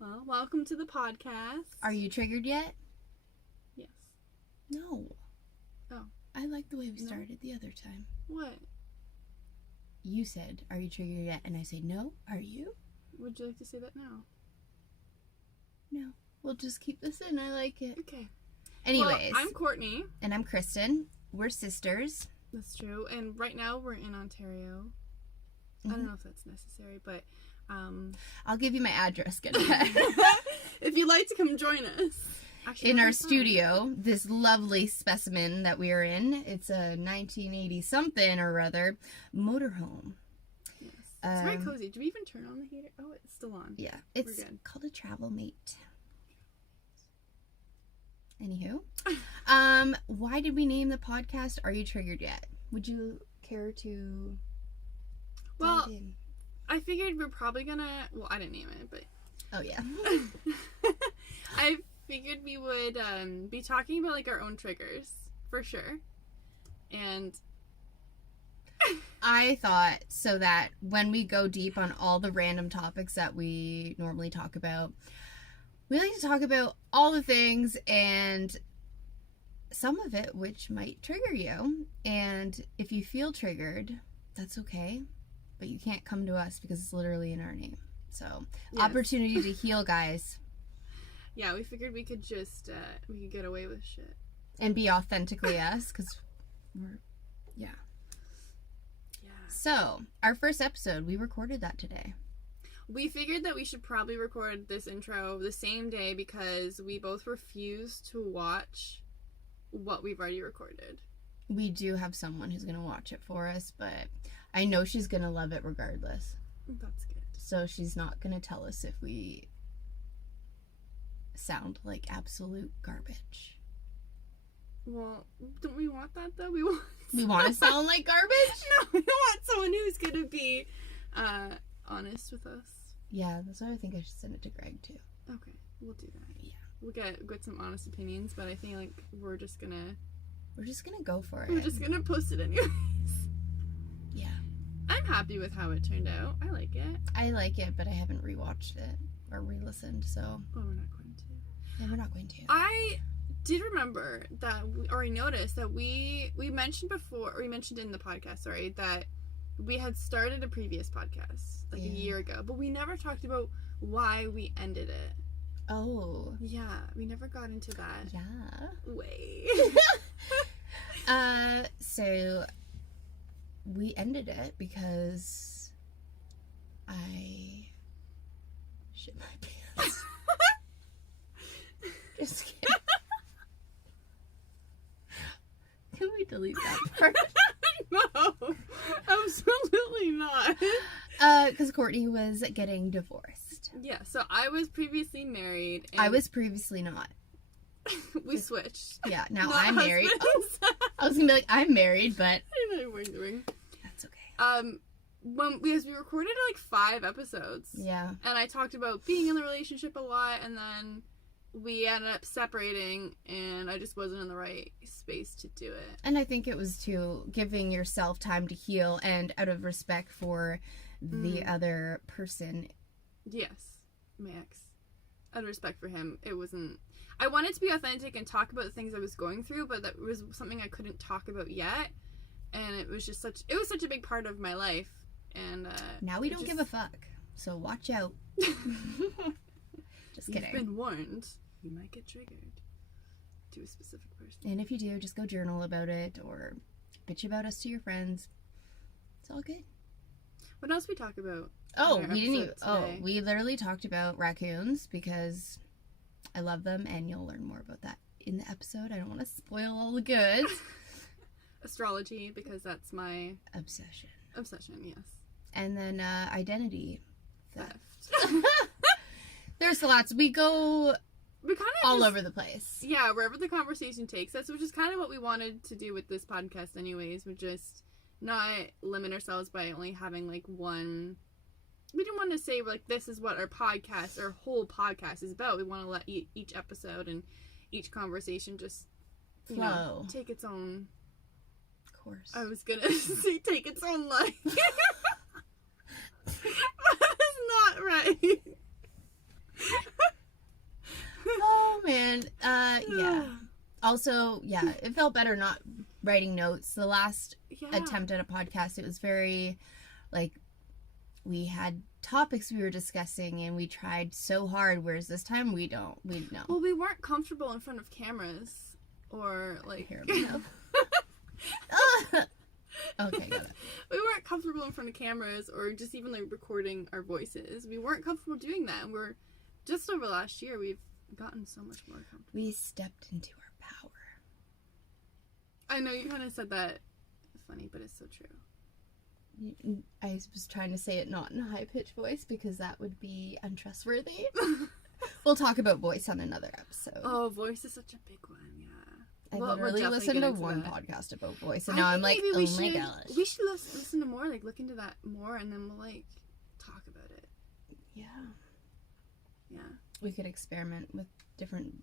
Well, welcome to the podcast. Are you triggered yet? Yes. No. Oh. I like the way we started the other time. What? You said, are you triggered yet? And I say, no. Are you? Would you like to say that now? No. We'll just keep this in. I like it. Okay. Anyways. Well, I'm Courtney. And I'm Kristen. We're sisters. That's true. And right now we're in Ontario. I don't know if that's necessary, but... I'll give you my address. Get if you'd like to come join us. Actually, in our studio, this lovely specimen that we are in. It's a 1980 something or other motorhome. Yes. It's very cozy. Do we even turn on the heater? Oh, it's still on. Yeah. It's called a travel mate. Anywho. Why did we name the podcast Are You Triggered Yet? Would you care to dive in? I figured we're probably gonna... Well, I didn't name it, but... Oh, yeah. I figured we would be talking about, like, our own triggers, for sure. And... I thought so that when we go deep on all the random topics that we normally talk about, we like to talk about all the things and some of it which might trigger you. And if you feel triggered, that's okay. But you can't come to us because it's literally in our name. So, yes. Opportunity to heal, guys. Yeah, we figured we could just, we could get away with shit. And be authentically us, because we're, yeah. Yeah. So, our first episode, we recorded that today. We figured that we should probably record this intro the same day because we both refuse to watch what we've already recorded. We do have someone who's going to watch it for us, but I know she's going to love it regardless. That's good. So she's not going to tell us if we sound like absolute garbage. Well, don't we want that, though? We want to sound like garbage? No, we want someone who's going to be honest with us. Yeah, that's why I think I should send it to Greg, too. Okay, we'll do that. Yeah. We'll get some honest opinions, but I think, like, we're just going to go for it. We're just going to post it anyways. Yeah. I'm happy with how it turned out. I like it. I like it, but I haven't rewatched it or re-listened, so... Oh, we're not going to. Yeah, we're not going to. I did remember that, I noticed that we mentioned before, or we mentioned in the podcast, sorry, that we had started a previous podcast, like a year ago, but we never talked about why we ended it. Oh. Yeah, we never got into that. Yeah. Way. So we ended it because I shit my pants. Just kidding. Can we delete that part? No, absolutely not. Because Courtney was getting divorced. Yeah, so I was previously married. And I was previously not. We switched. Yeah, now Not I'm married. Oh, I was gonna be like, I'm married, but I know what you're doing. That's okay. Because we recorded like 5 episodes. Yeah. And I talked about being in the relationship a lot, and then we ended up separating, and I just wasn't in the right space to do it. And I think it was too giving yourself time to heal, and out of respect for the other person. Yes, my ex. Out of respect for him, it wasn't. I wanted to be authentic and talk about the things I was going through, but that was something I couldn't talk about yet, and it was just such a big part of my life, and now we don't give a fuck, so watch out. Just kidding. You've been warned. You might get triggered to a specific person. And if you do, just go journal about it or bitch about us to your friends. It's all good. What else we talk about? Oh, we didn't even. Oh, we literally talked about raccoons because I love them, and you'll learn more about that in the episode. I don't want to spoil all the goods. Astrology, because that's my obsession. Yes. And then identity theft. There's lots. We kind of all over the place. Yeah, wherever the conversation takes us, which is kind of what we wanted to do with this podcast anyways. We just not limit ourselves by only having like one. We didn't want to say like this is what our whole podcast is about. We want to let each episode and each conversation just flow, take its own course. I was gonna say take its own life. That is not right. Also, yeah, it felt better not writing notes. The last Yeah. attempt at a podcast, it was very, like, we had topics we were discussing and we tried so hard, whereas this time we know. Well, we weren't comfortable in front of cameras or like Hear me now. Okay, got it. We weren't comfortable in front of cameras or just even like recording our voices. We weren't comfortable doing that, and we're just over last year we've gotten so much more comfortable. We stepped into our power. I know you kind of said that funny, but it's so true. I was trying to say it not in a high-pitched voice because that would be untrustworthy. We'll talk about voice on another episode. Oh, voice is such a big one, yeah. I Well, literally we're listened to definitely one getting to podcast about voice, and now I'm like, oh my gosh. We should listen to more, like look into that more, and then we'll like talk about it. Yeah. Yeah. We could experiment with different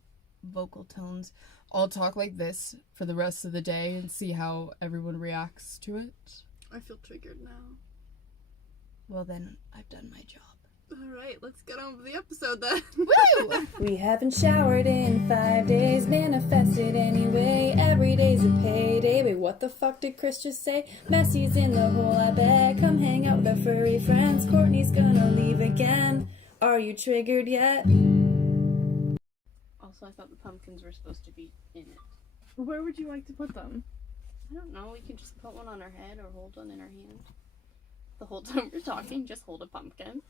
vocal tones. I'll talk like this for the rest of the day and see how everyone reacts to it. I feel triggered now. Well, then I've done my job. Alright, let's get on with the episode then. Woo! We haven't showered in 5 days, manifested anyway. Every day's a payday. Wait, what the fuck did Chris just say? Messi's in the hole, I bet. Come hang out with our furry friends. Courtney's gonna leave again. Are you triggered yet? Also, I thought the pumpkins were supposed to be in it. Where would you like to put them? I don't know, we can just put one on our head or hold one in our hand. The whole time we're talking, just hold a pumpkin.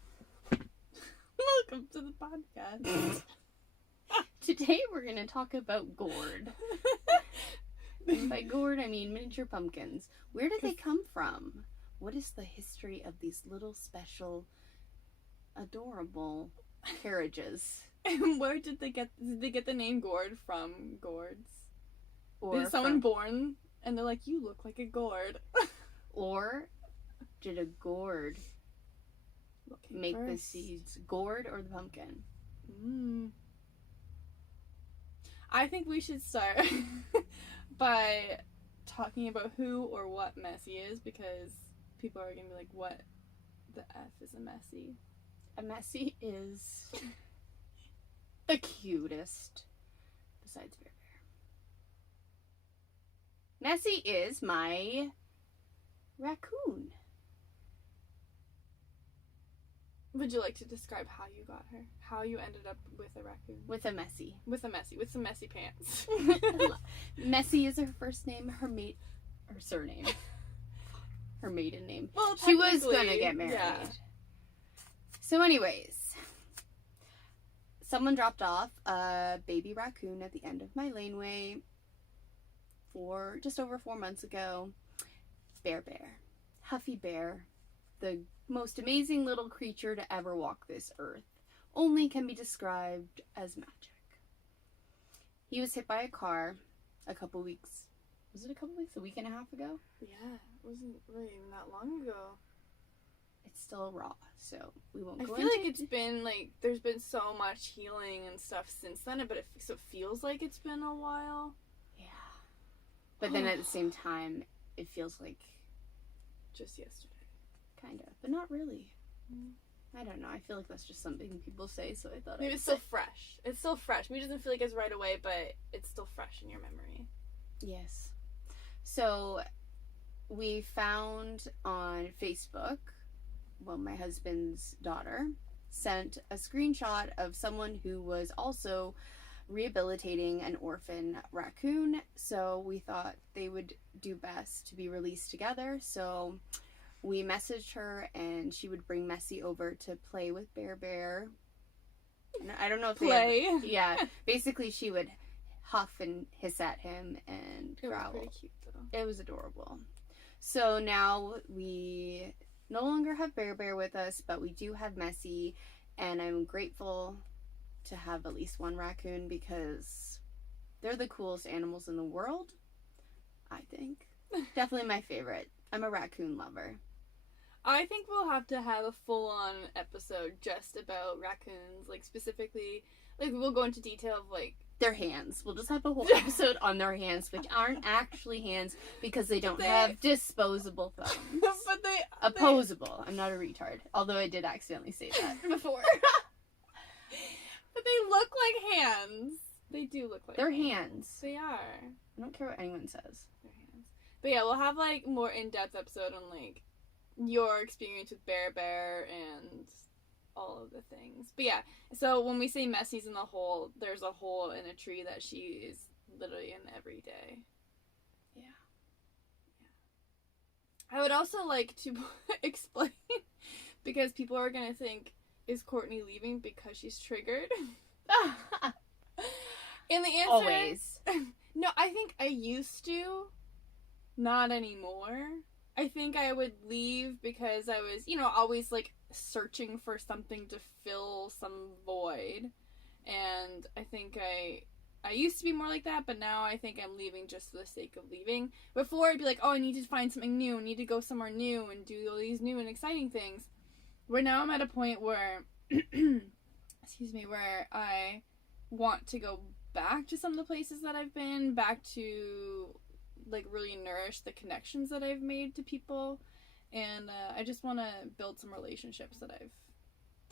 Welcome to the podcast. Today we're going to talk about gourd. And by gourd, I mean miniature pumpkins. Where did they come from? What is the history of these little special, adorable carriages? And where did they get the name gourd from gourds? Or Is someone born and they're like, you look like a gourd? Or did a gourd Looking make the first. seeds? Gourd or the pumpkin? I think we should start by talking about who or what Messi is, because people are gonna be like, what the F is a Messi? A Messi is the cutest, besides Bear Bear. Messi is my raccoon. Would you like to describe how you got her? How you ended up with a raccoon? With a Messi. With some messy pants. Messi is her first name, her surname. Her maiden name. Well, She was gonna technically, get married. yeah. So anyways, someone dropped off a baby raccoon at the end of my laneway just over 4 months ago. Bear Bear. Huffy Bear. The most amazing little creature to ever walk this earth. Only can be described as magic. He was hit by a car a couple weeks. Was it a couple weeks? A week and a half ago? Yeah, it wasn't really even that long ago. It's still raw, so we won't I go feel into like it's been like there's been so much healing and stuff since then, but it feels like it's been a while. Yeah. But then at the same time, it feels like Just yesterday. kind of, but not really. I don't know. I feel like that's just something people say, so I thought Maybe I'd it's still say. fresh. It's still fresh. Maybe it doesn't feel like it's right away, but it's still fresh in your memory. Yes. So we found on Facebook, well, my husband's daughter sent a screenshot of someone who was also rehabilitating an orphan raccoon. So we thought they would do best to be released together. So we messaged her and she would bring Messi over to play with Bear Bear. And I don't know if Play. yeah, basically she would huff and hiss at him and It was growl. pretty cute though. It was adorable. So now we no longer have Bear Bear with us, but we do have Messi, and I'm grateful to have at least one raccoon because they're the coolest animals in the world, I think. Definitely my favorite. I'm a raccoon lover. I think we'll have to have a full-on episode just about raccoons, like specifically, like we'll go into detail of like Their hands. We'll just have a whole episode on their hands, which aren't actually hands because they don't have disposable thumbs. but they Opposable. I'm not a retard. Although I did accidentally say that before. but they look like hands. They do look like They're hands. They are. I don't care what anyone says. They're hands. But yeah, we'll have like more in-depth episode on like your experience with Bear and all of the things. But yeah, so when we say Messi's in the hole, there's a hole in a tree that she is literally in every day. Yeah. I would also like to explain, because people are going to think, is Courtney leaving because she's triggered? And the answer Always. no, I think I used to, not anymore. I think I would leave because I was, always like searching for something to fill some void. And I think I used to be more like that, but now I think I'm leaving just for the sake of leaving. Before, I'd be like, oh, I need to find something new, I need to go somewhere new and do all these new and exciting things. Where now I'm at a point where, excuse me, where I want to go back to some of the places that I've been, back to, like, really nourish the connections that I've made to people. And I just want to build some relationships that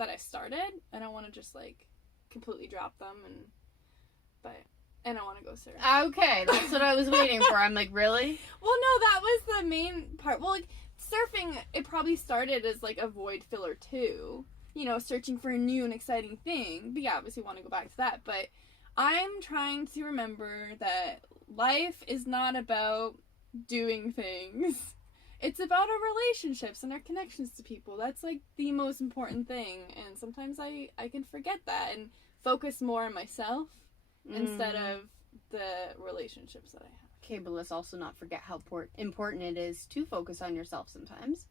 I've started. I don't want to just, like, completely drop them, and I want to go surf. Okay, that's what I was waiting for. I'm like, really? Well, no, that was the main part. Well, like, surfing, it probably started as, like, a void filler, too. Searching for a new and exciting thing. But yeah, obviously want to go back to that. But I'm trying to remember that life is not about doing things. It's about our relationships and our connections to people. That's, like, the most important thing. And sometimes I can forget that and focus more on myself instead of the relationships that I have. Okay, but let's also not forget how important it is to focus on yourself sometimes.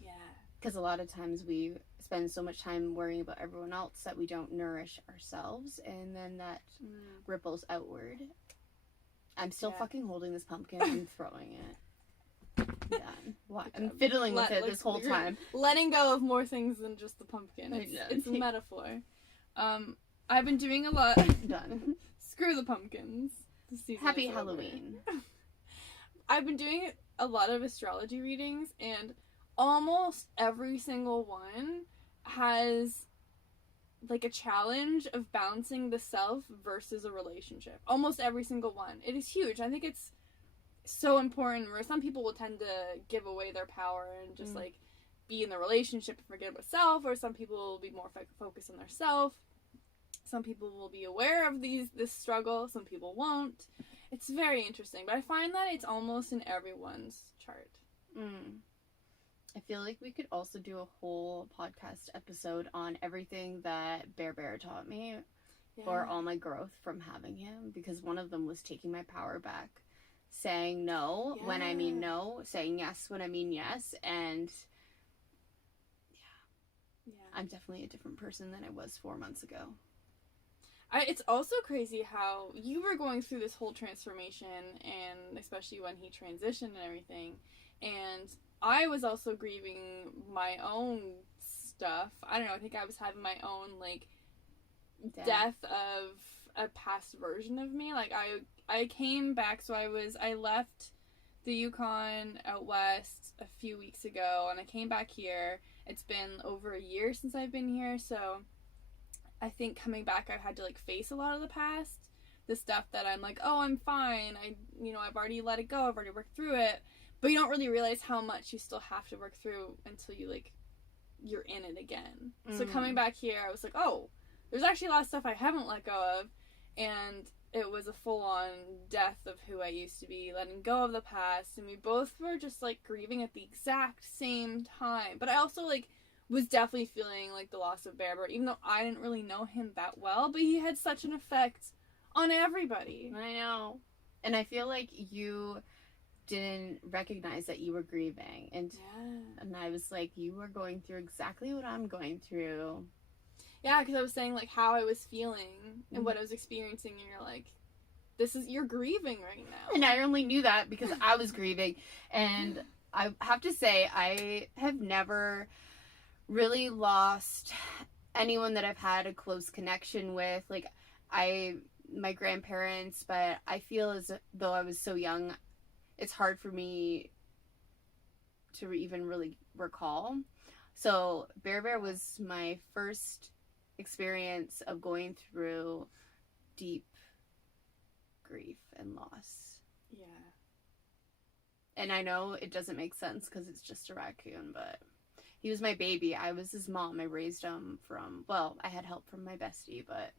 Yeah. Because a lot of times we spend so much time worrying about everyone else that we don't nourish ourselves, and then that ripples outward. I'm still fucking holding this pumpkin and throwing it. Yeah. What? I'm fiddling with it this whole time. Letting go of more things than just the pumpkin. It's a metaphor. I've been doing a lot. Done. Screw the pumpkins. The season Happy is over. Halloween. I've been doing a lot of astrology readings, and almost every single one has, like, a challenge of balancing the self versus a relationship. Almost every single one. It is huge. I think it's so important, where some people will tend to give away their power and just, like, be in the relationship and forget about self, or some people will be more focused on their self. Some people will be aware of this struggle. Some people won't. It's very interesting. But I find that it's almost in everyone's chart. I feel like we could also do a whole podcast episode on everything that Bear taught me for all my growth from having him. Because one of them was taking my power back. Saying no when I mean no. Saying yes when I mean yes. And I'm definitely a different person than I was 4 months ago. It's also crazy how you were going through this whole transformation, and especially when he transitioned and everything, and I was also grieving my own stuff. I don't know, I think I was having my own, like, death of a past version of me. Like, I came back, so I left the Yukon out west a few weeks ago, and I came back here. It's been over a year since I've been here, so I think coming back, I've had to, like, face a lot of the past, the stuff that I'm like, oh, I'm fine, I've already let it go, I've already worked through it, but you don't really realize how much you still have to work through until you're in it again. So coming back here, I was like, oh, there's actually a lot of stuff I haven't let go of, and it was a full-on death of who I used to be, letting go of the past, and we both were just, like, grieving at the exact same time, but I also, like, was definitely feeling, like, the loss of Bear, even though I didn't really know him that well, but he had such an effect on everybody. I know. And I feel like you didn't recognize that you were grieving. And I was like, you are going through exactly what I'm going through. Yeah, because I was saying, like, how I was feeling and what I was experiencing, and you're like, you're grieving right now. And I only knew that because I was grieving. And I have to say, I have never really lost anyone that I've had a close connection with. Like, my grandparents, but I feel as though I was so young, it's hard for me to even really recall. So Bear was my first experience of going through deep grief and loss. Yeah. And I know it doesn't make sense because it's just a raccoon, but he was my baby. I was his mom. I raised him I had help from my bestie, but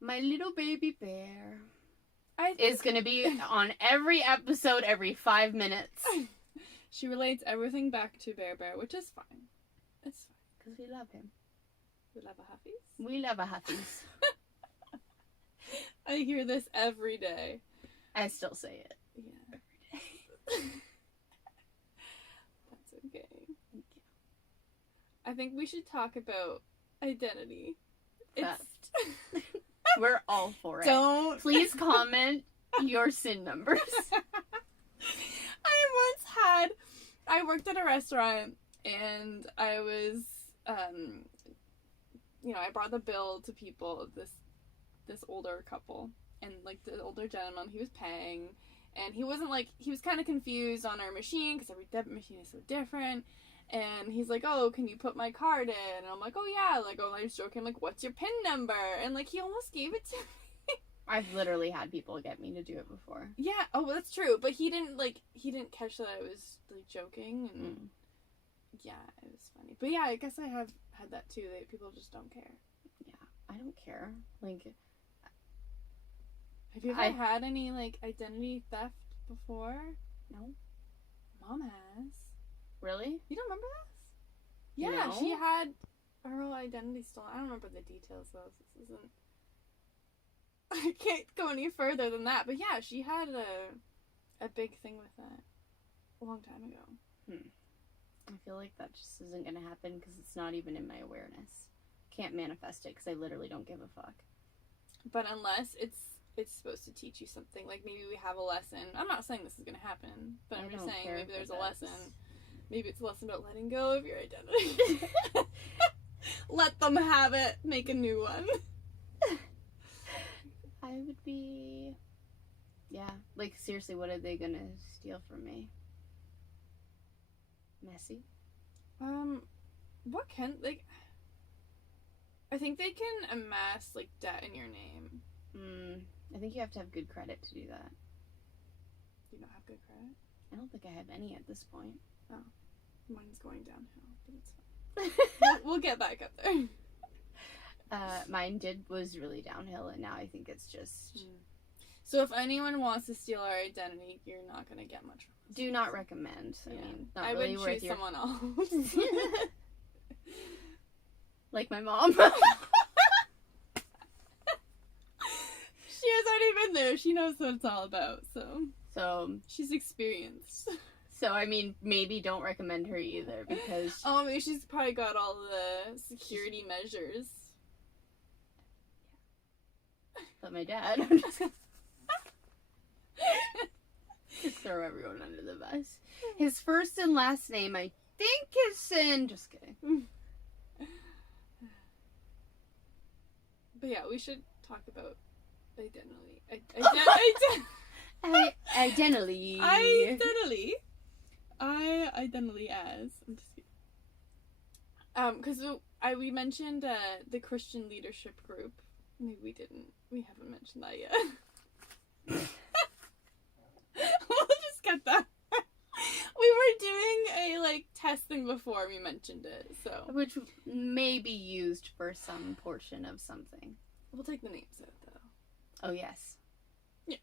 my little baby bear is going to be on every episode every 5 minutes. She relates everything back to Bear Bear, which is fine. It's fine. Because we love him. We love a Huffies. We love a Huffies. I hear this every day. I still say it. Yeah. Every day. That's okay. Thank you. I think we should talk about identity. We're all for it. Don't. Please comment your SIN numbers. I worked at a restaurant and I was, I brought the bill to people, this older couple, and like the older gentleman, he was paying, and he wasn't like, he was kind of confused on our machine because every debit machine is so different. And he's like, oh, can you put my card in? And I'm like, oh yeah. Like, oh, I was joking, like, what's your PIN number? And like, he almost gave it to me. I've literally had people get me to do it before. Yeah, oh, that's true. But he didn't catch that I was like joking, and yeah, it was funny. But yeah, I guess I have had that too. That people just don't care. Yeah, I don't care. Like, have you ever had any like identity theft before? No. Mom has. Really? You don't remember this? Yeah, No. she had her whole identity stolen. I don't remember the details though. This isn't. I can't go any further than that. But yeah, she had a big thing with that a long time ago. I feel like that just isn't going to happen because it's not even in my awareness. Can't manifest it because I literally don't give a fuck. But unless it's supposed to teach you something, like maybe we have a lesson. I'm not saying this is going to happen, but I'm just saying maybe there's a lesson. Maybe it's a lesson about letting go of your identity. Let them have it. Make a new one. I would be... Yeah. Like, seriously, what are they gonna steal from me? Messy? What can... Like... I think they can amass, like, debt in your name. I think you have to have good credit to do that. You don't have good credit? I don't think I have any at this point. Oh. Mine's going downhill, but it's fine. we'll get back up there. Mine was really downhill, and now I think it's just... So if anyone wants to steal our identity, you're not going to get much from us. Do not recommend. I mean, not I really would worth choose your... someone else. Like my mom. She has already been there. She knows what it's all about, so she's experienced. So, I mean, maybe don't recommend her either, because... Oh, maybe she's probably got all the security measures. But my dad... Just throw everyone under the bus. His first and last name, I think, is Sin. Just kidding. But yeah, we should talk about identity. Identity. Identity as. I'm just kidding. Because we mentioned the Christian leadership group. Maybe we didn't. We haven't mentioned that yet. We'll just get that. We were doing a testing before we mentioned it, so Which may be used for some portion of something. we'll take the names out though. Oh, yes. Yeah.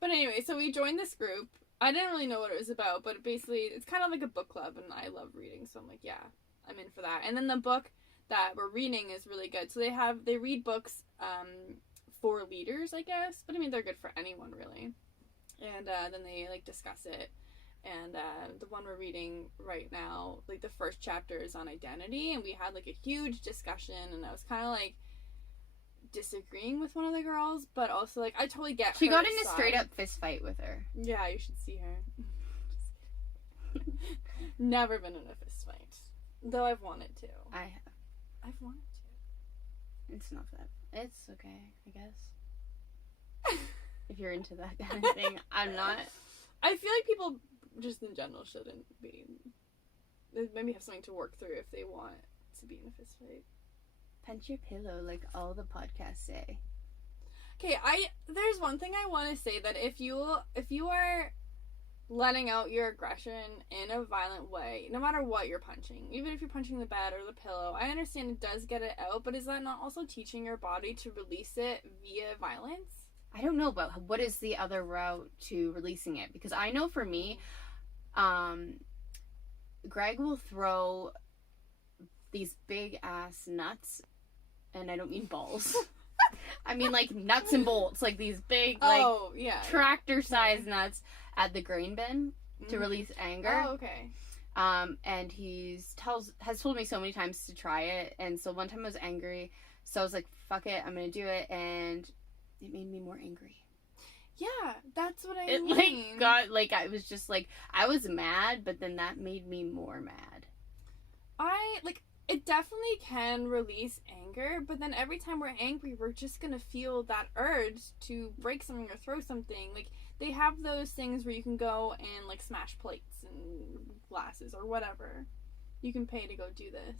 But anyway, so we joined this group. I didn't really know what it was about, but basically it's kind of like a book club, and I love reading, so I'm like, yeah, I'm in for that. And then the book that we're reading is really good. So they read books for leaders, I guess, but I mean they're good for anyone really. And then they discuss it. And the one we're reading right now, the first chapter is on identity, and we had a huge discussion, and I was kind of disagreeing with one of the girls, but also I totally get She her got in a side. straight up fist fight with her. Yeah, you should see her. Never been in a fist fight, though I've wanted to. I've wanted to. It's not that. It's okay, I guess. If you're into that kind of thing, I'm not. I feel like people just in general shouldn't be. They maybe have something to work through if they want to be in a fist fight. Punch your pillow like all the podcasts say. Okay, there's one thing I want to say, that if you are letting out your aggression in a violent way, no matter what you're punching, even if you're punching the bed or the pillow, I understand it does get it out, but is that not also teaching your body to release it via violence? I don't know, but what is the other route to releasing it? Because I know for me, Greg will throw these big ass nuts, and I don't mean balls. I mean like nuts and bolts, like these big, like tractor size nuts at the grain bin to release anger. Oh, okay. And has told me so many times to try it, and so one time I was angry, so I was like, fuck it, I'm gonna do it, and it made me more angry. Yeah, that's what I mean. It like got like, I was just like, I was mad, but then that made me more mad. It definitely can release anger, but then every time we're angry, we're just gonna feel that urge to break something or throw something. Like, they have those things where you can go and, like, smash plates and glasses or whatever. You can pay to go do this.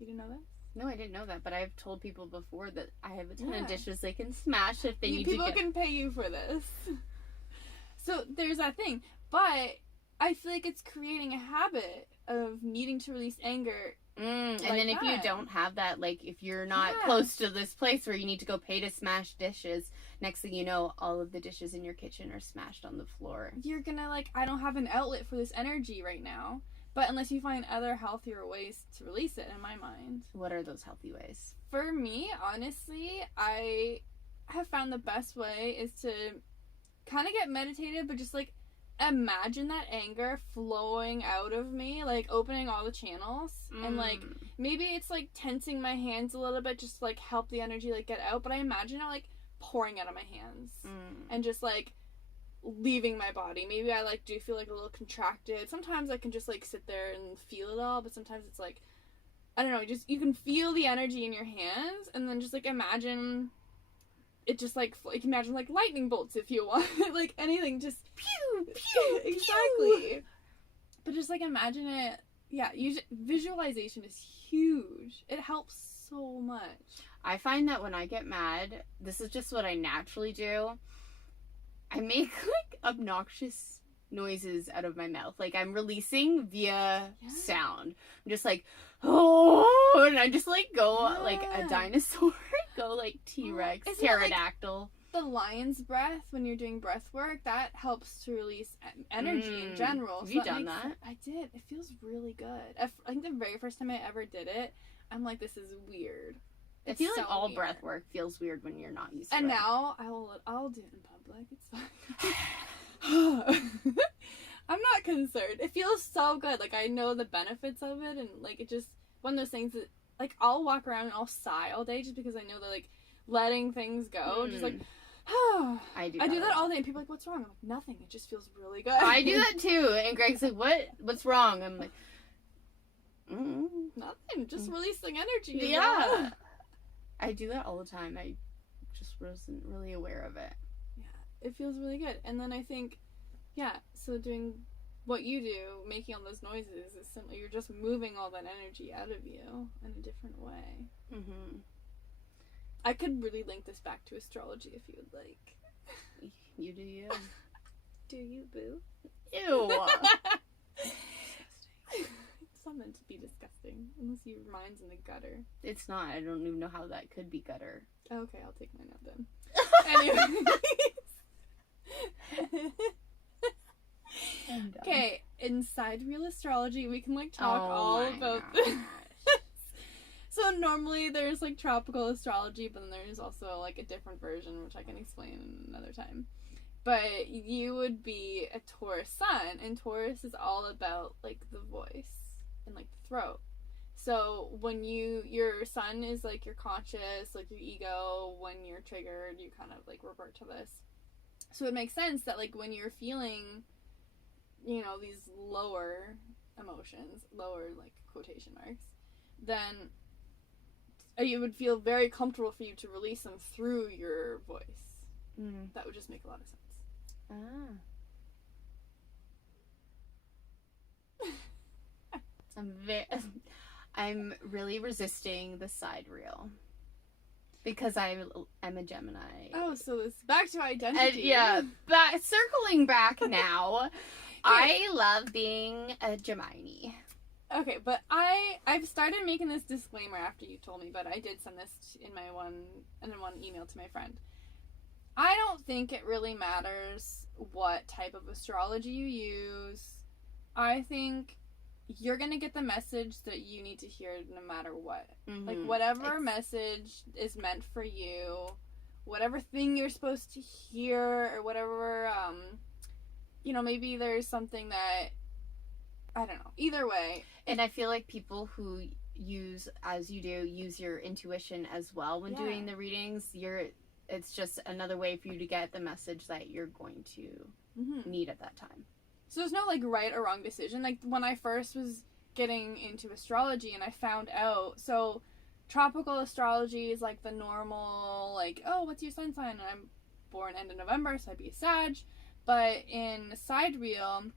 You didn't know that? No, I didn't know that, but I've told people before that I have a ton of dishes they can smash if they need to. People can pay you for this. So there's that thing. But I feel like it's creating a habit of needing to release anger. And then if you don't have that, like, if you're not close to this place where you need to go pay to smash dishes, next thing you know, all of the dishes in your kitchen are smashed on the floor. You're gonna, like, I don't have an outlet for this energy right now. But unless you find other healthier ways to release it, in my mind. What are those healthy ways? For me, honestly, I have found the best way is to kind of get meditative, but just, like, imagine that anger flowing out of me, like, opening all the channels. And, like, maybe it's, like, tensing my hands a little bit just to, like, help the energy, like, get out. But I imagine it, like, pouring out of my hands. And just, like, leaving my body. Maybe I, like, do feel, like, a little contracted. Sometimes I can just, like, sit there and feel it all, but sometimes it's, like, I don't know, just, you can feel the energy in your hands, and then just, like, imagine it just, like, imagine, like, lightning bolts if you want. Like, anything, just pew, pew, exactly. But just, like, imagine it. Yeah, visualization is huge. It helps so much. I find that when I get mad, this is just what I naturally do. I make, like, obnoxious noises out of my mouth. Like, I'm releasing via sound. I'm just like, oh, and I just, like, go like a dinosaur. Go, like, T-Rex, pterodactyl. Like the lion's breath, when you're doing breath work, that helps to release energy in general. Have you done that? I did. It feels really good. I think the very first time I ever did it, I'm like, this is weird. I feel like all breath work feels weird when you're not used to it. And now I'll do it in public. It's fine. I'm not concerned. It feels so good. Like, I know the benefits of it, and, like, it just, one of those things that, like, I'll walk around and I'll sigh all day just because I know that, like, letting things go, just like, I do that all day, and people are like, what's wrong? I'm like, nothing. It just feels really good. I do that too, and Greg's like, what's wrong? I'm like, nothing. Just releasing energy. Yeah. I do that all the time. I just wasn't really aware of it. Yeah, it feels really good. And then I think, so doing what you do, making all those noises, is simply, you're just moving all that energy out of you in a different way. Mm-hmm. I could really link this back to astrology if you would like. You do you. Do you, boo? Ew. It's not meant to be disgusting, unless your mind's in the gutter. It's not. I don't even know how that could be gutter. Okay, I'll take mine out then. Anyway. Okay, inside Real Astrology, we can, like, talk all about this. So normally there's, like, tropical astrology, but then there's also, like, a different version, which I can explain another time. But you would be a Taurus sun, and Taurus is all about, like, the voice and, like, the throat. So when your sun is, like, your conscious, like, your ego, when you're triggered, you kind of, like, revert to this. So it makes sense that, like, when you're feeling, you know, these lower emotions, lower, like, quotation marks, then it would feel very comfortable for you to release them through your voice. That would just make a lot of sense. I'm really resisting the side reel. Because I'm a Gemini. Oh, so it's back to And identity. yeah, but circling back now, I love being a Gemini. Okay, but I've started making this disclaimer after you told me, but I did send this in one email to my friend. I don't think it really matters what type of astrology you use. I think you're gonna get the message that you need to hear no matter what. Mm-hmm. Like, whatever message is meant for you, whatever thing you're supposed to hear, or whatever, maybe there's something that, I don't know. Either way. And I feel like people who use, as you do, use your intuition as well when doing the readings, it's just another way for you to get the message that you're going to need at that time. So there's no, like, right or wrong decision. Like, when I first was getting into astrology and I found out, so tropical astrology is, like, the normal, like, oh, what's your sun sign? And I'm born end of November, so I'd be a Sag. But in Sidereal,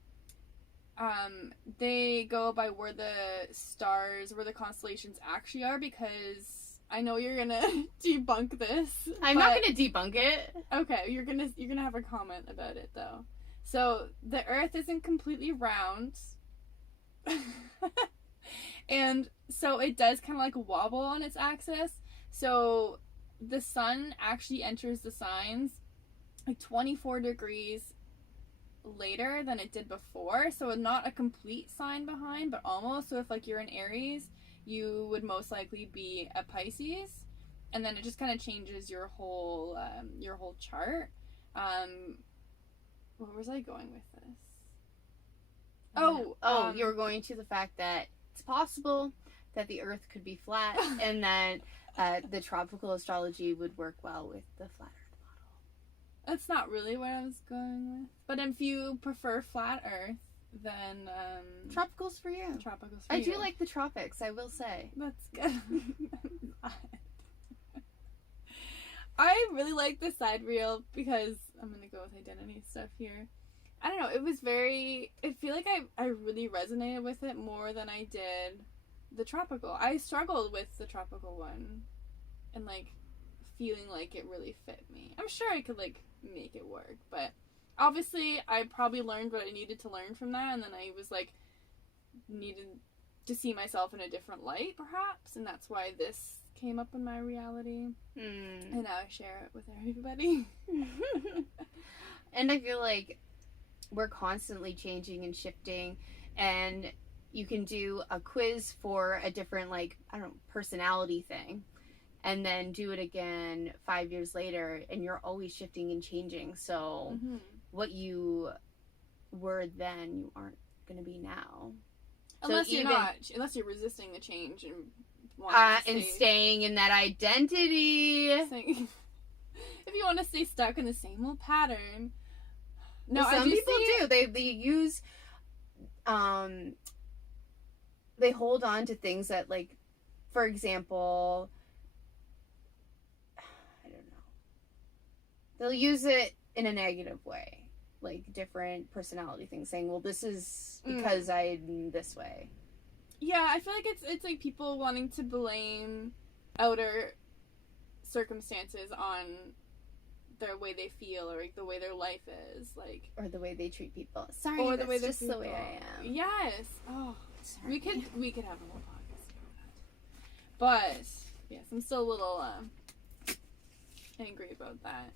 they go by where the stars, where the constellations actually are, because I know you're gonna debunk this. I'm not gonna debunk it. Okay, you're gonna have a comment about it, though. So, the Earth isn't completely round. And so it does kind of, like, wobble on its axis. So, the sun actually enters the signs, like, 24 degrees later than it did before. So, not a complete sign behind, but almost. So, if, like, you're an Aries, you would most likely be a Pisces. And then it just kind of changes your whole chart. Where was I going with this? You were going to the fact that it's possible that the Earth could be flat, and that the tropical astrology would work well with the flat Earth model. That's not really where I was going with. But if you prefer flat Earth, then Tropicals for you. Tropicals for I you. do like the tropics, I will say. That's good. I really like the Sidereal because I'm gonna go with identity stuff here. I don't know, I feel like I really resonated with it more than I did the tropical. I struggled with the tropical one and, like, feeling like it really fit me. I'm sure I could, like, make it work, but obviously I probably learned what I needed to learn from that, and then I was, like, needed to see myself in a different light, perhaps, and that's why this came up in my reality. And now I share it with everybody. And I feel like we're constantly changing and shifting, and you can do a quiz for a different, like, I don't know, personality thing, and then do it again 5 years later, and you're always shifting and changing. So what you were then, you aren't going to be now. Unless you're resisting the change and staying in that identity. If you want to stay stuck in the same old pattern. No, some people do. They use, they hold on to things that, like, for example, I don't know. They'll use it in a negative way, like different personality things, saying, "Well, this is because I'm this way." Yeah, I feel like it's like people wanting to blame outer circumstances on the way they feel, or, like, the way their life is, like, or the way they treat people. Sorry, or that's just the way I am. Yes. Oh, sorry. we could have a whole podcast about that. But yes, I'm still a little angry about that.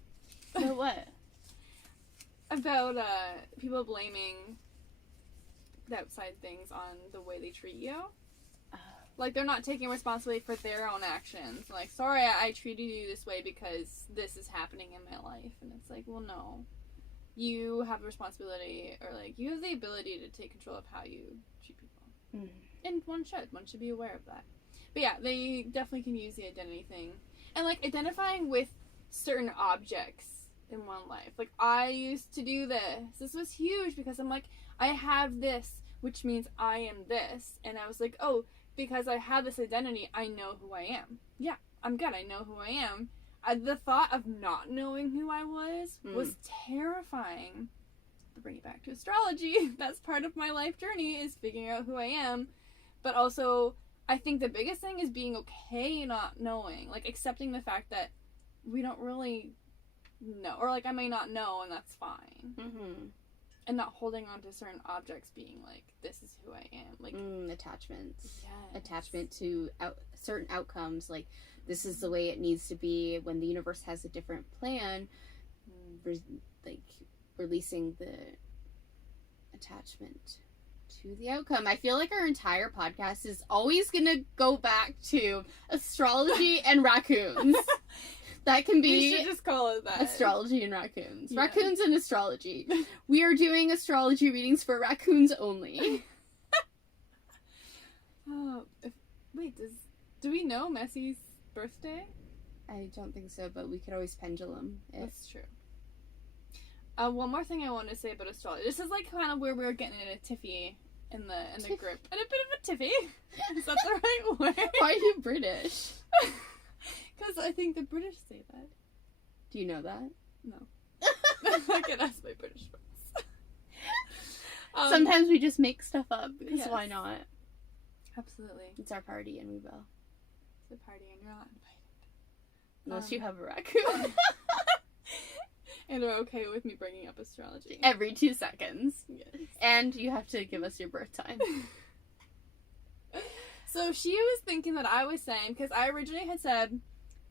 So what? About people blaming the outside things on the way they treat you. Like, they're not taking responsibility for their own actions. Like, sorry, I treated you this way because this is happening in my life. And it's like, well, no. You have a responsibility, or, like, you have the ability to take control of how you treat people. And one should be aware of that. But yeah, they definitely can use the identity thing. And, like, identifying with certain objects in one life. Like, I used to do this. This was huge because I'm like, I have this, which means I am this. And I was like, oh, because I have this identity, I know who I am. Yeah, I'm good. I know who I am. The thought of not knowing who I was terrifying. To bring it back to astrology, that's part of my life journey, is figuring out who I am. But also, I think the biggest thing is being okay not knowing. Like, accepting the fact that we don't really know. Or, like, I may not know, and that's fine. Mm-hmm. And not holding on to certain objects being like, this is who I am. Like, Attachments. yes. Attachment to certain outcomes. Like, this is the way it needs to be. When the universe has a different plan, releasing the attachment to the outcome. I feel like our entire podcast is always gonna go back to astrology and raccoons. That can be. We should just call it that. Astrology and raccoons. Yeah. Raccoons and astrology. We are doing astrology readings for raccoons only. Do we know Messi's birthday? I don't think so, but we could always pendulum it. That's true. One more thing I wanted to say about astrology. This is like kind of where we were getting in a tiffy in the group. And a bit of a tiffy. Is that the right word? Why are you British? Because I think the British say that. Do you know that? No. I can ask my British friends. Sometimes we just make stuff up, because yes. why not? Absolutely. It's our party and we will. It's a party and you're not invited. Unless you have a raccoon. And are okay with me bringing up astrology. Every 2 seconds. Yes. And you have to give us your birth time. So she was thinking that I was saying, because I originally had said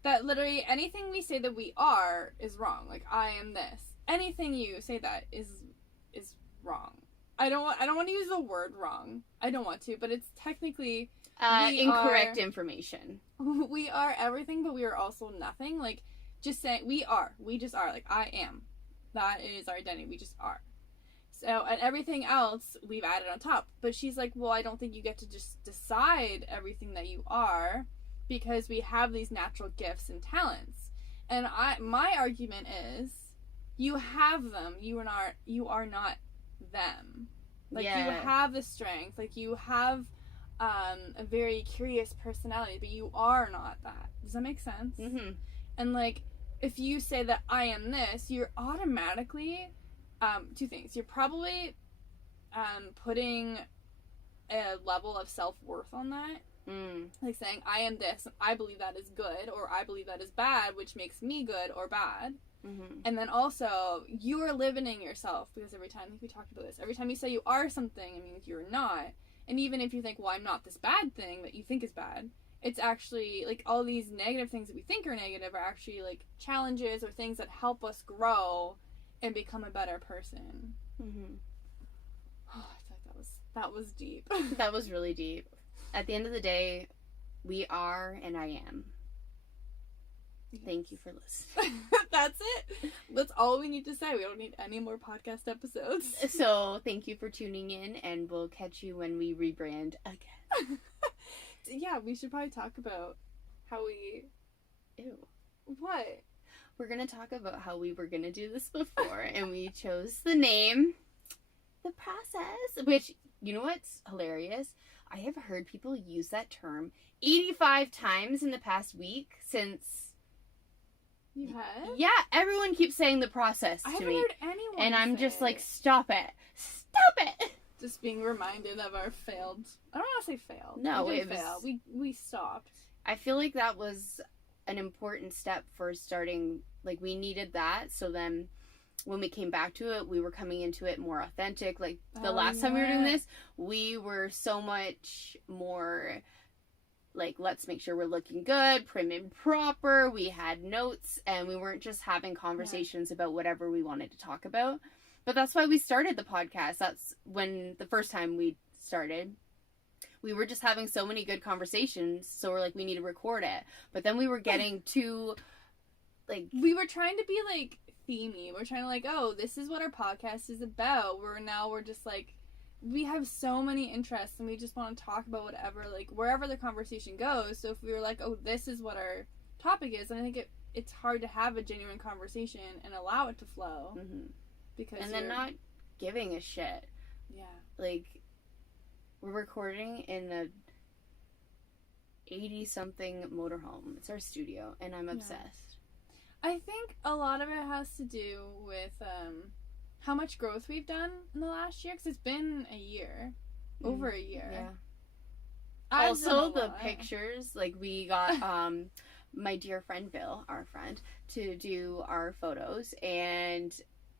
that literally anything we say that we are is wrong. Like, I am this. Anything you say that is wrong. I don't want to use the word wrong. I don't want to, but it's technically Incorrect information. We are everything, but we are also nothing. Like, just saying we just are. Like, I am. That is our identity. We just are. So, and everything else we've added on top. But she's like, well, I don't think you get to just decide everything that you are, because we have these natural gifts and talents. And my argument is, you have them. You are not them. Like, yeah. you have the strength. Like, you have a very curious personality, but you are not that. Does that make sense? Mm-hmm. And, like, if you say that I am this, you're automatically, two things. You're probably putting a level of self-worth on that. Mm. Like saying, I am this, I believe that is good, or I believe that is bad, which makes me good or bad. Mm-hmm. And then also, you are limiting yourself, because every time, like we talked about this, every time you say you are something, it means you're not. And even if you think, well, I'm not this bad thing that you think is bad, it's actually, like, all these negative things that we think are negative are actually, like, challenges or things that help us grow and become a better person. Mm-hmm. Oh, I thought that was deep. That was really deep. At the end of the day, we are and I am. Yes. Thank you for listening. That's it. That's all we need to say. We don't need any more podcast episodes. So, thank you for tuning in, and we'll catch you when we rebrand again. Yeah, we should probably talk about how we... Ew. What? We're going to talk about how we were going to do this before, and we chose the name, The Process, which, you know what's hilarious? I have heard people use that term 85 times in the past week since... You have? Yeah, everyone keeps saying The Process to I haven't me. heard anyone And I'm say just it. like, stop it. Stop it! Just being reminded of our failed... I don't want to say failed. No, we it didn't was... fail. We stopped. I feel like that was an important step for starting. Like, we needed that, so then when we came back to it, we were coming into it more authentic. Like, the last time we were doing this, we were so much more, like, let's make sure we're looking good, prim and proper. We had notes, and we weren't just having conversations about whatever we wanted to talk about. But that's why we started the podcast. That's when the first time we started. We were just having so many good conversations, so we're like, we need to record it. But then we were getting too, like... We were trying to be, like, themey. We're trying to, like, oh, this is what our podcast is about. We're just, like, we have so many interests, and we just want to talk about whatever, like, wherever the conversation goes. So if we were like, oh, this is what our topic is, and I think it's hard to have a genuine conversation and allow it to flow. Mm-hmm. Because and then not giving a shit. Yeah. Like... We're recording in a 80-something motorhome. It's our studio, and I'm obsessed. I think a lot of it has to do with how much growth we've done in the last year, because it's been a year. Over a year. Yeah. I've done Also, a the lot. pictures, like, we got my dear friend Bill, our friend, to do our photos, and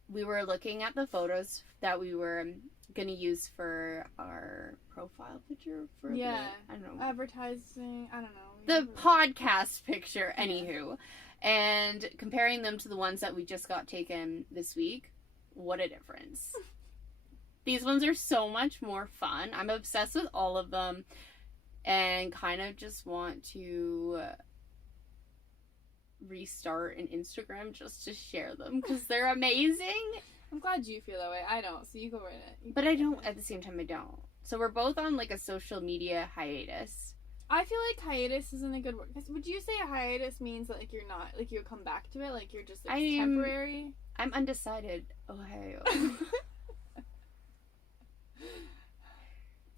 we were looking at the photos that we were going to use for our profile picture for Yeah. I don't know. Advertising, I don't know. The podcast picture, anywho. And comparing them to the ones that we just got taken this week, what a difference. These ones are so much more fun. I'm obsessed with all of them and kind of just want to restart an Instagram just to share them because they're amazing. I'm glad you feel that way. I don't, so you go right ahead. But I don't, at the same time, I don't. So we're both on like a social media hiatus. I feel like hiatus isn't a good word. 'Cause would you say a hiatus means that, like, you're not, like, you'll come back to it? Like, you're just, like, temporary? I'm undecided. Ohio.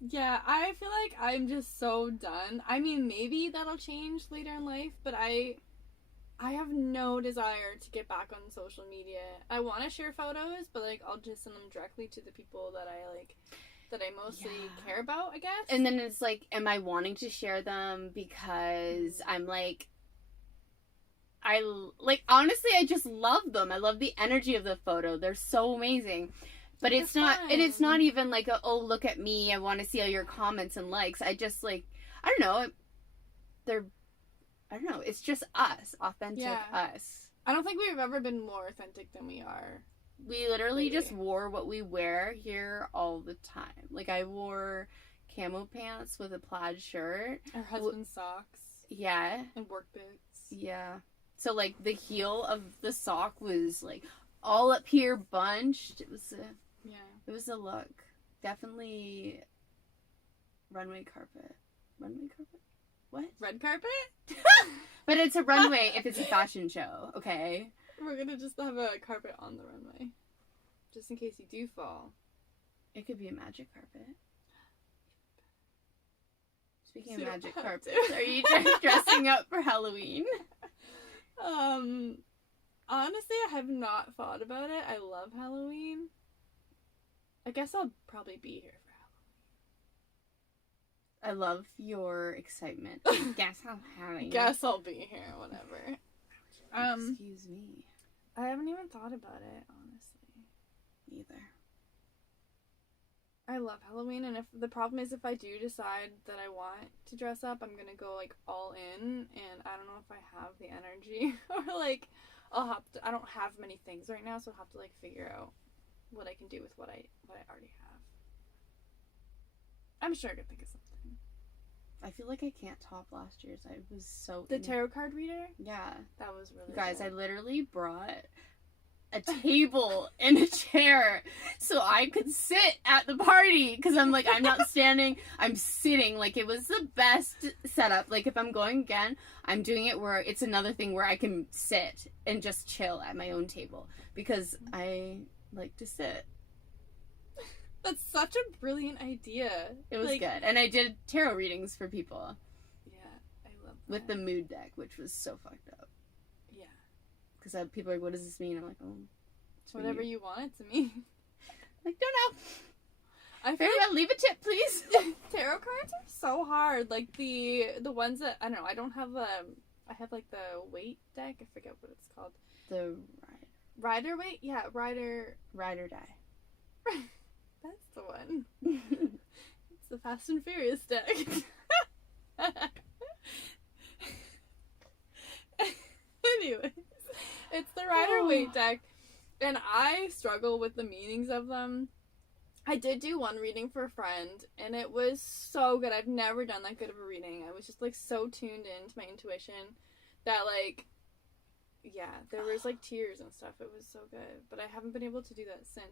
Yeah, I feel like I'm just so done. I mean, maybe that'll change later in life, but I have no desire to get back on social media. I want to share photos, but, like, I'll just send them directly to the people that I, like, that I mostly care about, I guess. And then it's like, am I wanting to share them because I'm like, honestly, I just love them. I love the energy of the photo. They're so amazing. But it's not, and it's not even like a, oh, look at me, I want to see all your comments and likes. I just, like, I don't know, it's just us, authentic us. I don't think we've ever been more authentic than we are. We literally just wore what we wear here all the time. Like, I wore camo pants with a plaid shirt. Our husband's socks. Yeah. And work boots. Yeah. So, like, the heel of the sock was, like, all up here bunched. It was a look. Definitely runway carpet. Runway carpet? What? Red carpet? But it's a runway if it's a fashion show, okay? We're gonna just have a carpet on the runway. Just in case you do fall. It could be a magic carpet. Speaking So of magic have carpets, to. are you dressing up for Halloween? Honestly, I have not thought about it. I love Halloween. I guess I'll probably be here for I love your excitement. Guess how Halloween. Guess I'll be here, whatever. Excuse me. I haven't even thought about it, honestly. Neither. I love Halloween, and if the problem is if I do decide that I want to dress up, I'm gonna go, like, all in, and I don't know if I have the energy, or, like, I don't have many things right now, so I'll have to, like, figure out what I can do with what I already have. I'm sure I could think of something. I feel like I can't top last year's. I was so The tarot card reader? Yeah. That was really Guys, good. I literally brought a table and a chair so I could sit at the party because I'm like, I'm not standing, I'm sitting. Like, it was the best setup. Like, if I'm going again, I'm doing it where it's another thing where I can sit and just chill at my own table because I like to sit. That's such a brilliant idea. It was good. And I did tarot readings for people Yeah, I love that. with the mood deck, which was so fucked up. Yeah. Because people are like, what does this mean? I'm like, oh, it's for Whatever you. you want it to mean. Like, don't know. I feel Very like well, leave a tip, please. tarot cards are so hard. Like, the ones that, I don't know, I don't have, I have, like, the weight deck. I forget what it's called. The Rider weight? Yeah, Rider. ride or die. That's the one. It's the Fast and Furious deck. Anyways, it's the Rider weight deck, and I struggle with the meanings of them. I did do one reading for a friend, and it was so good. I've never done that good of a reading. I was just, like, so tuned into my intuition that, like, yeah, there was, like, tears and stuff. It was so good, but I haven't been able to do that since.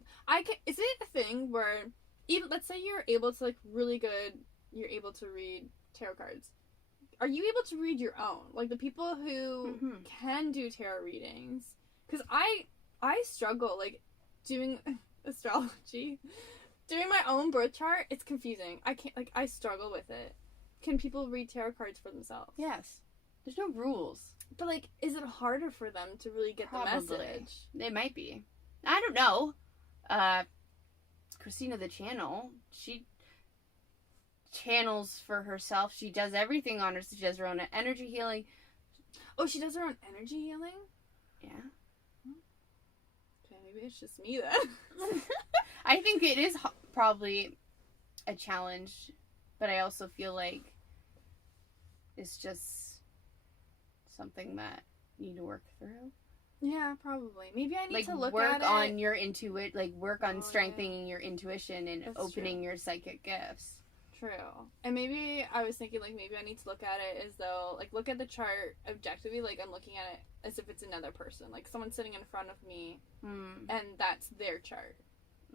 Is it a thing where, even, let's say you're able to, like, really good, you're able to read tarot cards. Are you able to read your own? Like, the people who can do tarot readings, because I struggle, like, doing astrology, doing my own birth chart, it's confusing. I can't, like, I struggle with it. Can people read tarot cards for themselves? Yes. There's no rules. But, like, is it harder for them to really get the message? It might be. I don't know. Christina the Channel, channels for herself. She does everything on her. She does her own energy healing. Oh, she does her own energy healing? Yeah. Okay, maybe it's just me then. I think it is probably a challenge, but I also feel like it's just something that you need to work through. Yeah, probably. Maybe I need Like, to look work at it. on your work on Oh, strengthening your intuition and That's opening true. your psychic gifts. True. And maybe I was thinking, like, maybe I need to look at it as though, like, look at the chart objectively, like, I'm looking at it as if it's another person. Like, someone's sitting in front of me, and that's their chart.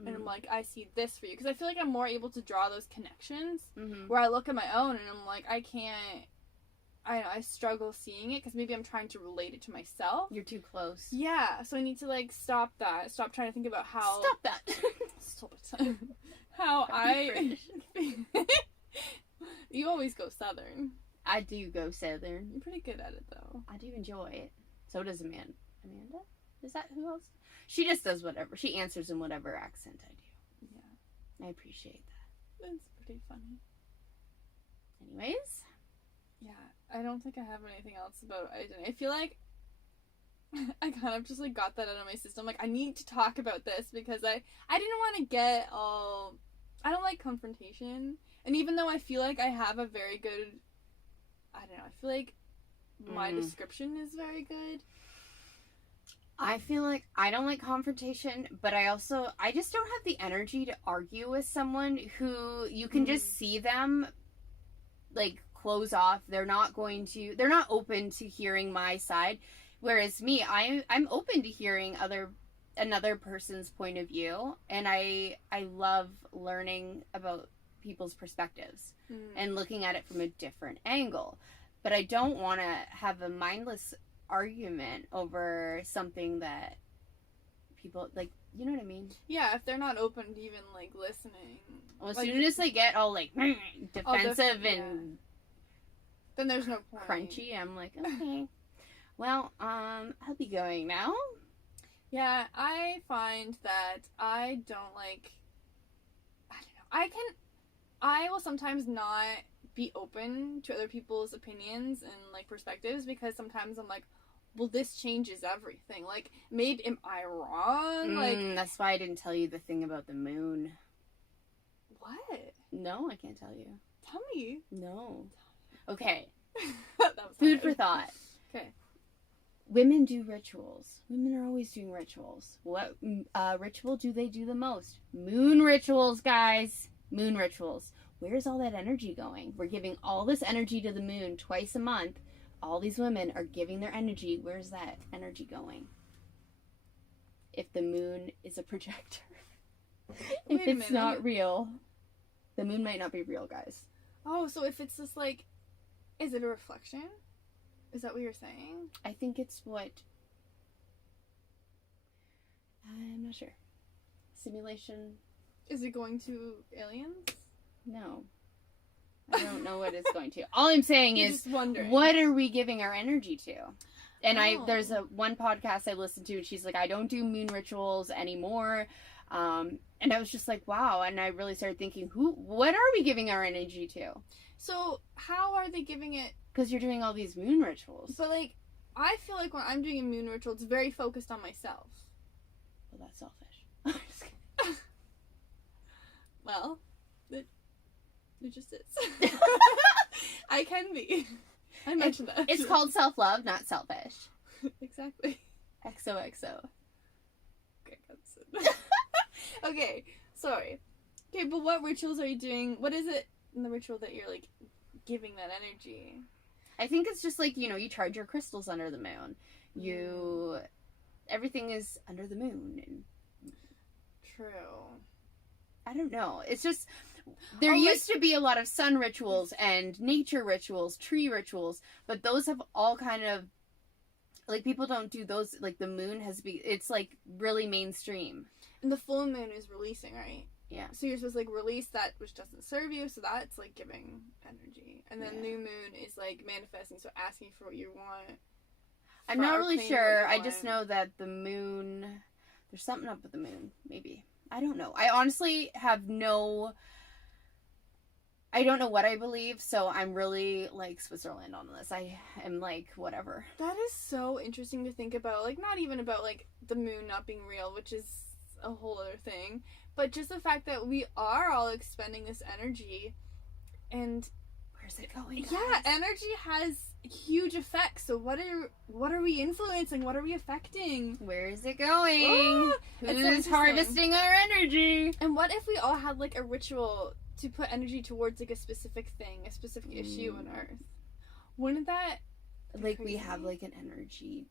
And I'm like, I see this for you. Because I feel like I'm more able to draw those connections, where I look at my own, and I'm like, I struggle seeing it, because maybe I'm trying to relate it to myself. You're too close. Yeah, so I need to, like, stop that. Stop trying to think about how... Stop that. Stop it. How I... You always go southern. I do go southern. You're pretty good at it, though. I do enjoy it. So does Amanda. Amanda? Is that who else? She just does whatever. She answers in whatever accent I do. Yeah. I appreciate that. It's pretty funny. Anyways. Yeah, I don't think I have anything else about identity. I feel like I kind of just, like, got that out of my system. Like, I need to talk about this because I didn't want to get all... I don't like confrontation. And even though I feel like I have a very good... I don't know. I feel like my description is very good. I feel like I don't like confrontation, but I just don't have the energy to argue with someone who you can just see them, like, close off. They're not open to hearing my side. Whereas me, I'm open to hearing another person's point of view, and I love learning about people's perspectives and looking at it from a different angle. But I don't want to have a mindless argument over something that people, like, you know what I mean? Yeah, if they're not open to even, like, listening. Well, as like, soon as they get all, like, defensive and then there's no point. crunchy, I'm like, okay. Well, I'll be going now. Yeah, I find that I don't like... I don't know. I will sometimes not be open to other people's opinions and, like, perspectives, because sometimes I'm like, well, this changes everything. Like, maybe, am I wrong? Like, That's why I didn't tell you the thing about the moon. what? No, I can't tell you. Tell me. No. Okay. That was Food hard. for thought. Okay. Women do rituals. Women are always doing rituals. What ritual do they do the most? Moon rituals, guys. Moon rituals. Where's all that energy going? We're giving all this energy to the moon twice a month. All these women are giving their energy. Where's that energy going? If the moon is a projector. If Wait a it's minute. not real, the moon might not be real, guys. Oh, so if it's just, like, is it a reflection? Is that what you're saying? I think it's what... I'm not sure. Simulation? Is it going to aliens? No. I don't know what it's going to. All I'm saying You're is, just wondering. what are we giving our energy to? And Oh. there's one podcast I listened to, and she's like, I don't do moon rituals anymore. And I was just like, wow. And I really started thinking, what are we giving our energy to? So, how are they giving it? Because you're doing all these moon rituals. But, like, I feel like when I'm doing a moon ritual, it's very focused on myself. Well, that's selfish. I'm just kidding. Well, it just is. I can be. I mentioned that. It's called self-love, not selfish. Exactly. XOXO. Okay, that's it. Okay, sorry. Okay, but what rituals are you doing? What is it in the ritual that you're, like, giving that energy? I think it's just like, you charge your crystals under the moon. Everything is under the moon. And True. I don't know. It's just, there used to be a lot of sun rituals and nature rituals, tree rituals, but those have all kind of, like, people don't do those. Like, the moon it's, like, really mainstream. And the full moon is releasing, right? Yeah. So you're supposed to, like, release that which doesn't serve you, so that's, like, giving energy. And then new moon is, like, manifesting, so asking for what you want. I'm not really sure. I want. just know that the moon, there's something up with the moon, maybe. I don't know. I honestly have no I don't know what I believe, so I'm really like Switzerland on this. I am like, whatever. That is so interesting to think about. Like, not even about like the moon not being real, which is a whole other thing, but just the fact that we are all expending this energy, and Where's it going, guys? yeah, energy has huge effects. So what are we influencing? What are we affecting? Where is it going? Ah, it's so Who's interesting. harvesting our energy? And what if we all had like a ritual to put energy towards like a specific thing, a specific issue on Earth? Wouldn't that Like we crazy? have like an energy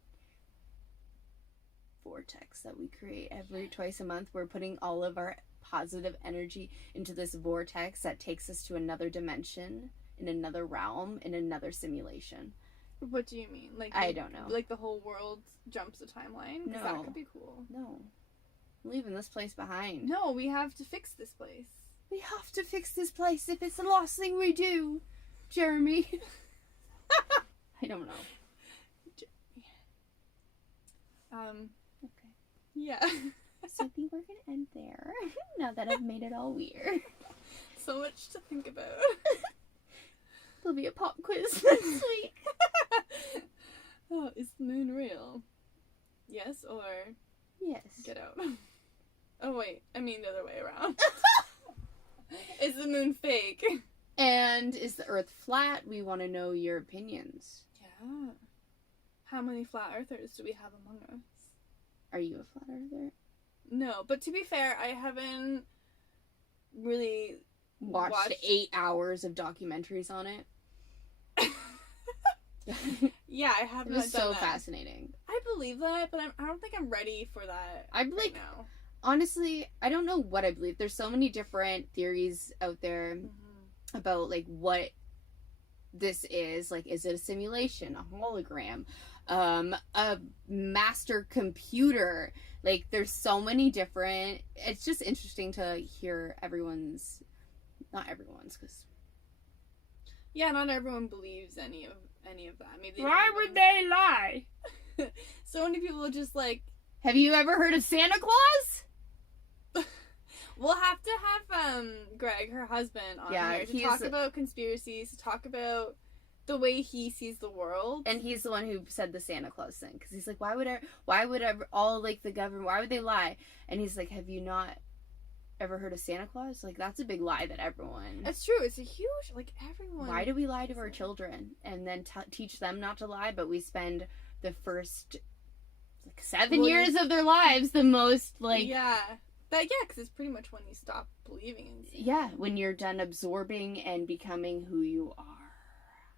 vortex that we create twice a month. We're putting all of our positive energy into this vortex that takes us to another dimension, in another realm, in another simulation. What do you mean? Like I don't know. Like the whole world jumps a timeline? 'Cause No. that could be cool. No. I'm leaving this place behind. No, we have to fix this place. We have to fix this place if it's the last thing we do, Jeremy. I don't know. Okay. Yeah. So I think we're gonna end there. Now that I've made it all weird. So much to think about. There'll be a pop quiz next week. Oh, is the moon real? Yes or Yes. get out? Oh wait, I mean the other way around. Is the moon fake? And is the Earth flat? We want to know your opinions. Yeah. How many flat earthers do we have among us? Are you a flat earther? No, but to be fair, I haven't really Watched 8 hours of documentaries on it. Yeah, I have It not was done so that. fascinating. I believe that, but I don't think I'm ready for that. I'm right like, now. honestly, I don't know what I believe. There's so many different theories out there about like what this is. Like, is it a simulation, a hologram, a master computer? Like, there's so many different. It's just interesting to hear everyone's, not everyone's, because Yeah, not everyone believes any of that. Maybe they lie? so many people just like, Have you ever heard of Santa Claus? we'll have to have Greg, her husband, on Yeah, here to he's- talk about conspiracies, to talk about the way he sees the world. And he's the one who said the Santa Claus thing, because he's like, why would all like the government, why would they lie? And he's like, have you not ever heard of Santa Claus? Like, that's a big lie that everyone. It's true. It's a huge, like, everyone. Why do we lie to our children and then teach them not to lie, but we spend the first like 7 Well, years of their lives the most like yeah, because it's pretty much when you stop believing in something. yeah, when you're done absorbing and becoming who you are.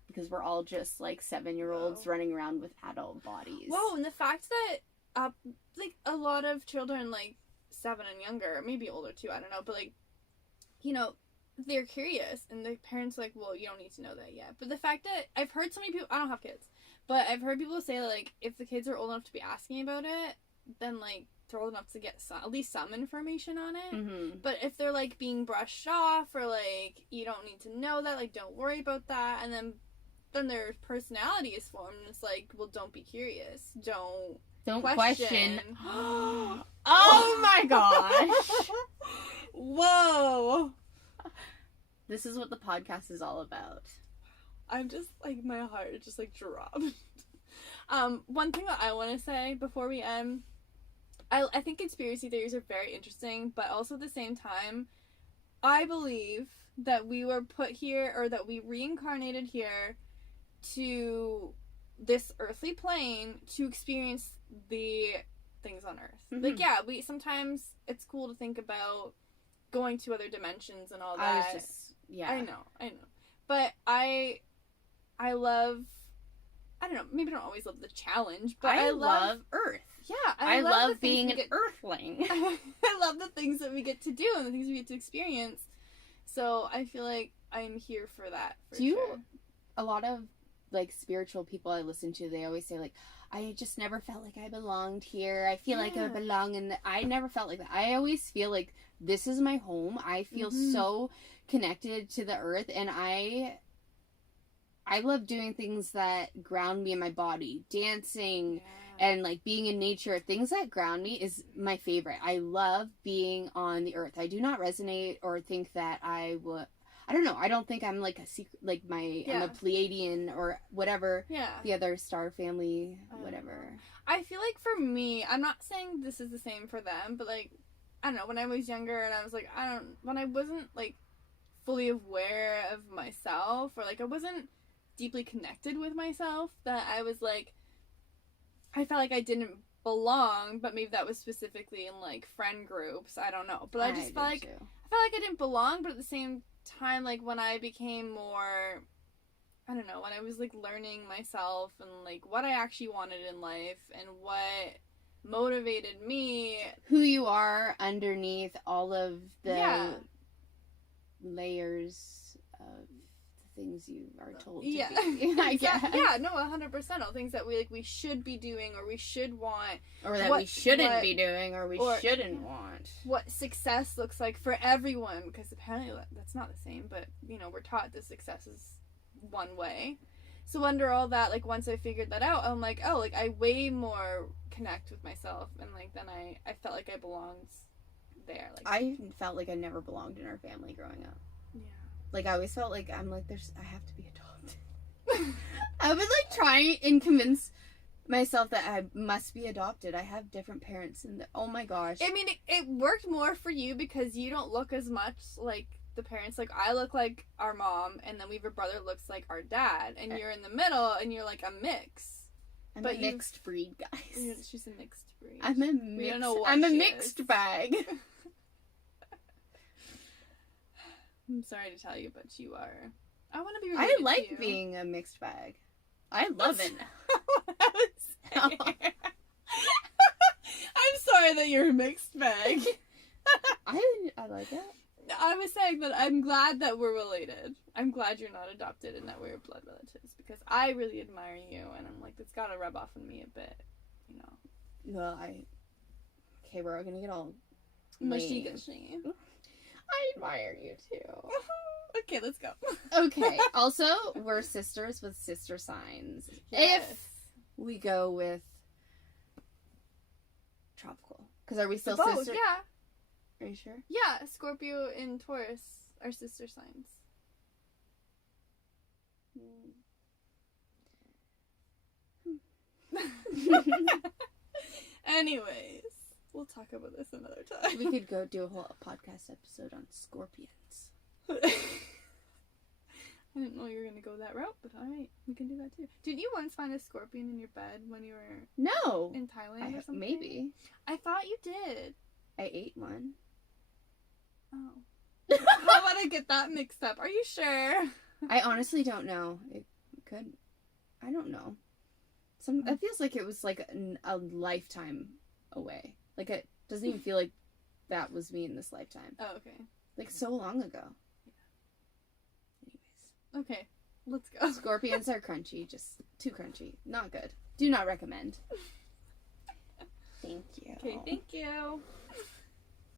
Because we're all just like 7-year-olds Whoa. running around with adult bodies. Whoa, and the fact that like a lot of children like 7 and younger, maybe older too, I don't know, but like, you know, they're curious and the parents are like, well, you don't need to know that yet. But the fact that I've heard so many people, I don't have kids, but I've heard people say like, if the kids are old enough to be asking about it, then like they're old enough to get at least some information on it. Mm-hmm. But if they're like being brushed off or like, you don't need to know that, like, don't worry about that, and then their personality is formed and it's like, well, don't be curious, don't question. question. Oh my gosh. Whoa. This is what the podcast is all about. I'm just like, my heart just like dropped. One thing that I want to say before we end, I think conspiracy theories are very interesting, but also at the same time, I believe that we were put here, or that we reincarnated here to this earthly plane to experience the things on Earth. Mhm. Like, yeah, sometimes it's cool to think about going to other dimensions and all that. I was just, yeah. I know. But I love, I don't know, maybe I don't always love the challenge, but I love Earth. yeah, I the love things being we an get- Earthling. I love the things that we get to do and the things we get to experience. So I feel like I'm here for that. For Do you- sure. A lot of like spiritual people I listen to, they always say like, I just never felt like I belonged here. I feel like I Yeah. belong in I never felt like that. I always feel like this is my home. I feel Mhm. so connected to the earth, and I love doing things that ground me in my body. Dancing and like being in nature, things that ground me is my favorite. I love being on the earth. I do not resonate or think that I don't know. I don't think I'm like a secret, like I'm a Pleiadian or whatever. Yeah. The other star family, I don't whatever. know. I feel like for me, I'm not saying this is the same for them, but like, I don't know, when I was younger and I was like, when I wasn't like fully aware of myself, or like I wasn't deeply connected with myself, that I was like, I felt like I didn't belong, but maybe that was specifically in like friend groups, I don't know, but I just felt like I didn't belong. But at the same time, like when I became more, I don't know, when I was like learning myself and like what I actually wanted in life and what motivated me, who you are underneath all of the layers of the things you are told to be. I guess. Yeah, no, 100%. All things that we should be doing, or we should want, or that we shouldn't be doing, or we shouldn't want. What success looks like for everyone, because apparently that's not the same. But you know, we're taught that success is one way. So under all that, like once I figured that out, I'm like, oh, like I way more connect with myself, and like then I felt like I belonged there. Like I felt like I never belonged in our family growing up. Yeah. Like I always felt like I have to be adopted. I was like trying and convince myself that I must be adopted. I have different parents, and oh my gosh. I mean, it worked more for you because you don't look as much like the parents. Like I look like our mom, and then we have a brother that looks like our dad, and you're in the middle, and you're like a mix. I'm a mixed breed, guys. She's a mixed breed. I'm a mixed bag. I'm sorry to tell you, but you are. I want to be. I like being a mixed bag. I love it. I'm sorry that you're a mixed bag. I like it. I was saying that I'm glad that we're related. I'm glad you're not adopted and that we're blood relatives, because I really admire you, and I'm like, it's gotta rub off on me a bit, you know. Well, okay, we're all gonna get all mushy gushy. I admire you too. Okay, let's go. Okay. Also, we're sisters with sister signs. Yes. If we go with tropical, because are we still both? sisters? Yeah. Are you sure? Yeah, Scorpio and Taurus are sister signs. Anyways, we'll talk about this another time. We could go do a whole podcast episode on scorpions. I didn't know you were going to go that route, but alright, we can do that too. Did you once find a scorpion in your bed when you were No. in Thailand or something? Maybe. I thought you did. I ate one. Oh. How about I get that mixed up? Are you sure? I honestly don't know. It could. I don't know. It feels like it was like a lifetime away. Like it doesn't even feel like that was me in this lifetime. Oh, okay. Like so long ago. Yeah. Anyways. Okay. Let's go. Scorpions are crunchy. Just too crunchy. Not good. Do not recommend. Thank you. Okay, thank you.